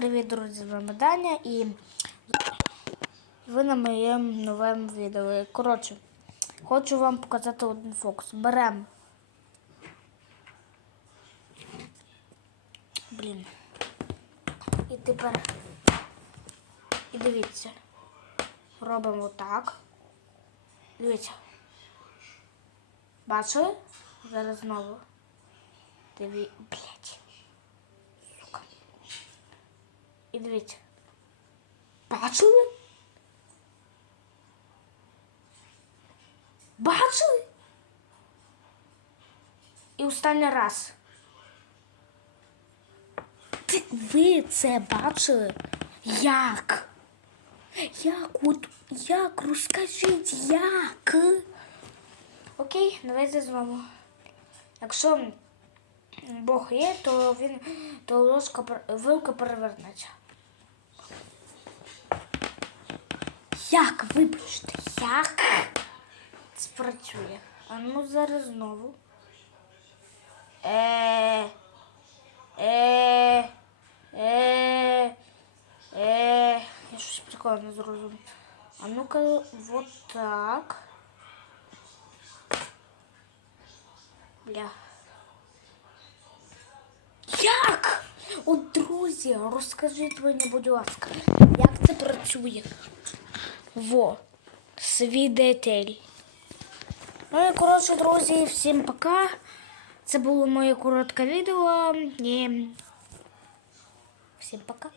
привіт, друзі! З вами Даня і ви на моєму новому відео. Коротше, хочу вам показати один фокус. Беремо. Блін. І тепер. І дивіться. Робимо так. Дивіться. Бачили? Зараз знову. Диві... Блять. І дивіться. Бачили? Бачили? І останній раз. Ви це бачили? Як? Як? От як? Розкажіть, як? Окей, давайте знову. Якщо Бог є, то він то ложка вилка перевернеться. Як? Вибачте, як спрацює? А ну зараз знову. Е, е, е, е, я щось прикольно не зрозумів. А ну-ка, вот так. Бля. Як? От, друзі, розкажіть мені, будь ласка, як це працює? Во, свідетель. Ну і коротше, друзі, всім пока. Це було моє коротке відео. І всім пока.